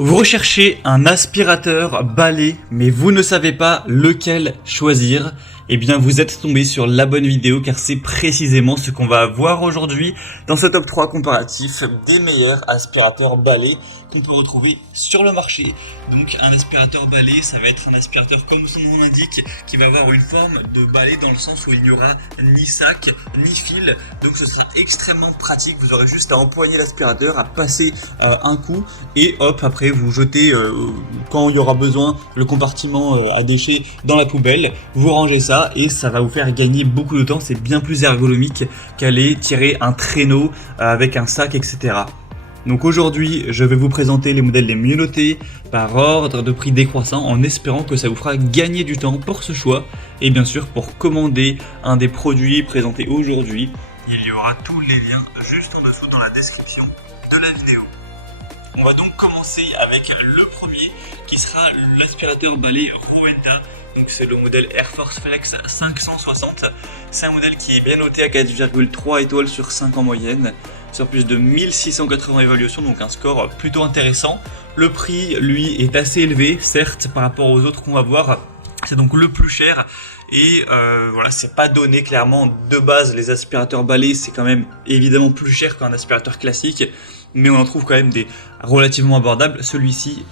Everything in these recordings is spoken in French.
Vous recherchez un aspirateur balai, mais vous ne savez pas lequel choisir. Eh bien, vous êtes tombé sur la bonne vidéo car c'est précisément ce qu'on va voir aujourd'hui dans ce top 3 comparatif des meilleurs aspirateurs balai qu'on peut retrouver sur le marché. Donc, un aspirateur balai, ça va être un aspirateur comme son nom l'indique, qui va avoir une forme de balai dans le sens où il n'y aura ni sac, ni fil. Donc, ce sera extrêmement pratique. Vous aurez juste à empoigner l'aspirateur, à passer un coup et hop, après vous jetez quand il y aura besoin le compartiment à déchets dans la poubelle, vous rangez ça et ça va vous faire gagner beaucoup de temps. C'est bien plus ergonomique qu'aller tirer un traîneau avec un sac, etc. Donc aujourd'hui, je vais vous présenter les modèles les mieux notés par ordre de prix décroissant en espérant que ça vous fera gagner du temps pour ce choix et bien sûr pour commander un des produits présentés aujourd'hui. Il y aura tous les liens juste en dessous dans la description de la vidéo. On va donc commencer avec le premier qui sera l'aspirateur balai Rowenta. Donc c'est le modèle Air Force Flex 560. C'est un modèle qui est bien noté à 4,3 étoiles sur 5 en moyenne, sur plus de 1680 évaluations, donc un score plutôt intéressant. Le prix, lui, est assez élevé, certes, par rapport aux autres qu'on va voir. C'est donc le plus cher et voilà, c'est pas donné clairement de base. Les aspirateurs balais, c'est quand même évidemment plus cher qu'un aspirateur classique, mais on en trouve quand même des relativement abordables. Celui-ci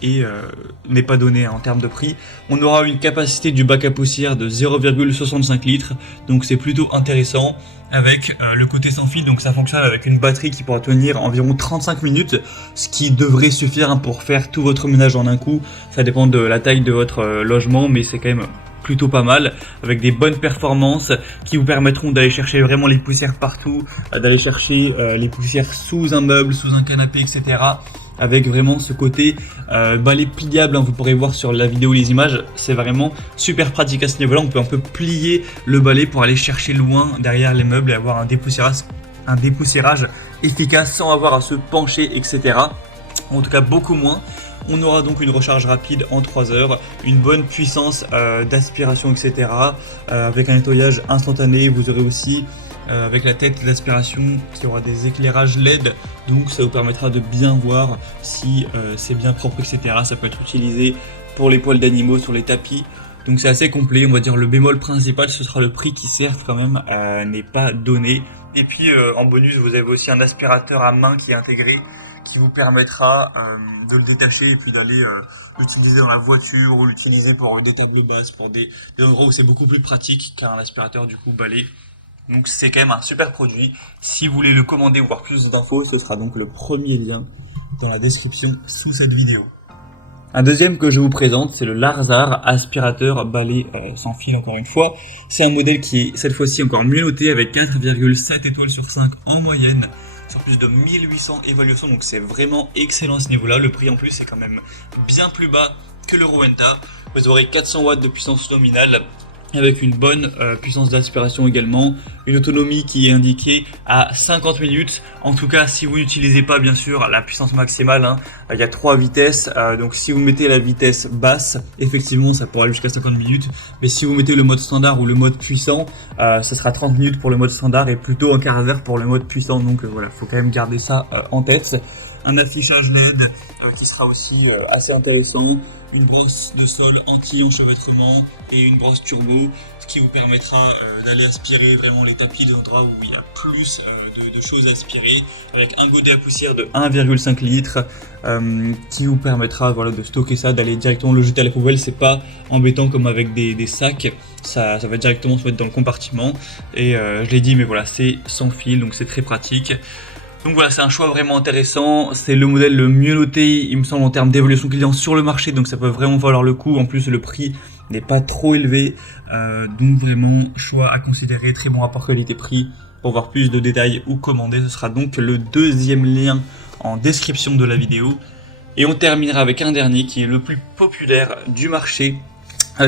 n'est pas donné en termes de prix. On aura une capacité du bac à poussière de 0,65 litres, donc c'est plutôt intéressant. Avec le côté sans fil, donc ça fonctionne avec une batterie qui pourra tenir environ 35 minutes, ce qui devrait suffire pour faire tout votre ménage en un coup. Ça dépend de la taille de votre logement, mais c'est quand même plutôt pas mal, avec des bonnes performances qui vous permettront d'aller chercher vraiment les poussières partout, d'aller chercher les poussières sous un meuble, sous un canapé, etc. Avec vraiment ce côté balai pliable, hein, vous pourrez voir sur la vidéo les images, c'est vraiment super pratique à ce niveau-là. On peut un peu plier le balai pour aller chercher loin derrière les meubles et avoir un dépoussiérage efficace sans avoir à se pencher, etc. En tout cas beaucoup moins. On aura donc une recharge rapide en 3 heures, une bonne puissance d'aspiration, etc. Avec un nettoyage instantané. Vous aurez aussi avec la tête d'aspiration qui aura des éclairages LED, donc ça vous permettra de bien voir si c'est bien propre, etc. Ça peut être utilisé pour les poils d'animaux sur les tapis, donc c'est assez complet. On va dire le bémol principal, ce sera le prix qui certes quand même n'est pas donné. Et puis en bonus, vous avez aussi un aspirateur à main qui est intégré, qui vous permettra de le détacher et puis d'aller l'utiliser dans la voiture ou l'utiliser pour des tables basses, pour des endroits où c'est beaucoup plus pratique qu'un aspirateur du coup balai. Donc c'est quand même un super produit. Si vous voulez le commander ou voir plus d'infos, ce sera donc le premier lien dans la description sous cette vidéo. Un deuxième que je vous présente, c'est le Larzar aspirateur balai sans fil encore une fois. C'est un modèle qui est cette fois-ci encore mieux noté avec 4,7 étoiles sur 5 en moyenne, sur plus de 1800 évaluations, donc c'est vraiment excellent à ce niveau-là. Le prix en plus est quand même bien plus bas que le Rowenta. Vous aurez 400 watts de puissance nominale, avec une bonne puissance d'aspiration également, une autonomie qui est indiquée à 50 minutes. En tout cas, si vous n'utilisez pas bien sûr la puissance maximale, hein, il y a 3 vitesses, donc si vous mettez la vitesse basse, effectivement ça pourra aller jusqu'à 50 minutes, mais si vous mettez le mode standard ou le mode puissant, ce sera 30 minutes pour le mode standard et plutôt un quart d'heure pour le mode puissant, donc voilà, faut quand même garder ça en tête. Un affichage LED qui sera aussi assez intéressant, une brosse de sol anti-enchevêtrement et une brosse turbo, ce qui vous permettra d'aller aspirer vraiment les tapis, les endroits où il y a plus de choses à aspirer, avec un godet à poussière de 1,5 litres qui vous permettra voilà, de stocker ça, d'aller directement le jeter à la poubelle. C'est pas embêtant comme avec des sacs, ça va directement se mettre dans le compartiment et je l'ai dit, mais voilà, c'est sans fil, donc c'est très pratique. Donc voilà, c'est un choix vraiment intéressant, c'est le modèle le mieux noté, il me semble, en termes d'évolution client sur le marché, donc ça peut vraiment valoir le coup. En plus, le prix n'est pas trop élevé, donc vraiment, choix à considérer, très bon rapport qualité-prix. Pour voir plus de détails ou commander, ce sera donc le deuxième lien en description de la vidéo. Et on terminera avec un dernier qui est le plus populaire du marché,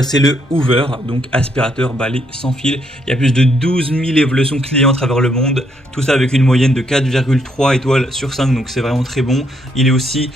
C'est le Hoover, donc aspirateur balai sans fil. Il y a plus de 12 000 évaluations clients à travers le monde. Tout ça avec une moyenne de 4,3 étoiles sur 5, donc c'est vraiment très bon. Il est aussi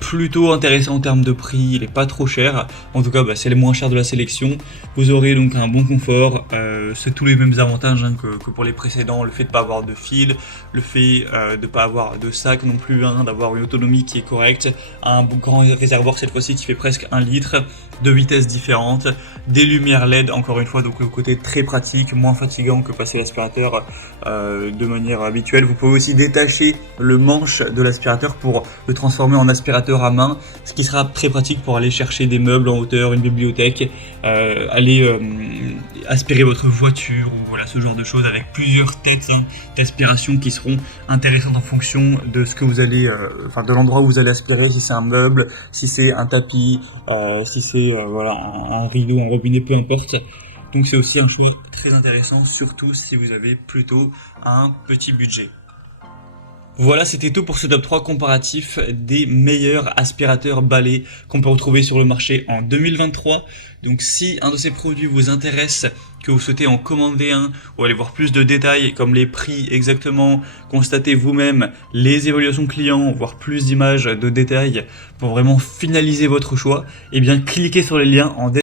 plutôt intéressant en termes de prix, il n'est pas trop cher. En tout cas, c'est le moins cher de la sélection. Vous aurez donc un bon confort. C'est tous les mêmes avantages que pour les précédents. Le fait de ne pas avoir de fil, le fait de ne pas avoir de sac non plus, d'avoir une autonomie qui est correcte. Un grand réservoir cette fois-ci qui fait presque 1 litre, de vitesses différentes. Des lumières LED, encore une fois, donc le côté très pratique, moins fatigant que passer l'aspirateur de manière habituelle. Vous pouvez aussi détacher le manche de l'aspirateur pour le transformer en aspirateur à main, ce qui sera très pratique pour aller chercher des meubles en hauteur, une bibliothèque, aller aspirer votre voiture ou voilà ce genre de choses, avec plusieurs têtes d'aspiration qui seront intéressantes en fonction de ce que vous allez, de l'endroit où vous allez aspirer, si c'est un meuble, si c'est un tapis, si c'est un rideau, un robinet, peu importe. Donc c'est aussi un choix très intéressant, surtout si vous avez plutôt un petit budget. Voilà, c'était tout pour ce top 3 comparatif des meilleurs aspirateurs balais qu'on peut retrouver sur le marché en 2023. Donc si un de ces produits vous intéresse, que vous souhaitez en commander un ou aller voir plus de détails comme les prix exactement, constater vous-même les évaluations clients, voir plus d'images, de détails pour vraiment finaliser votre choix, eh bien cliquez sur les liens en description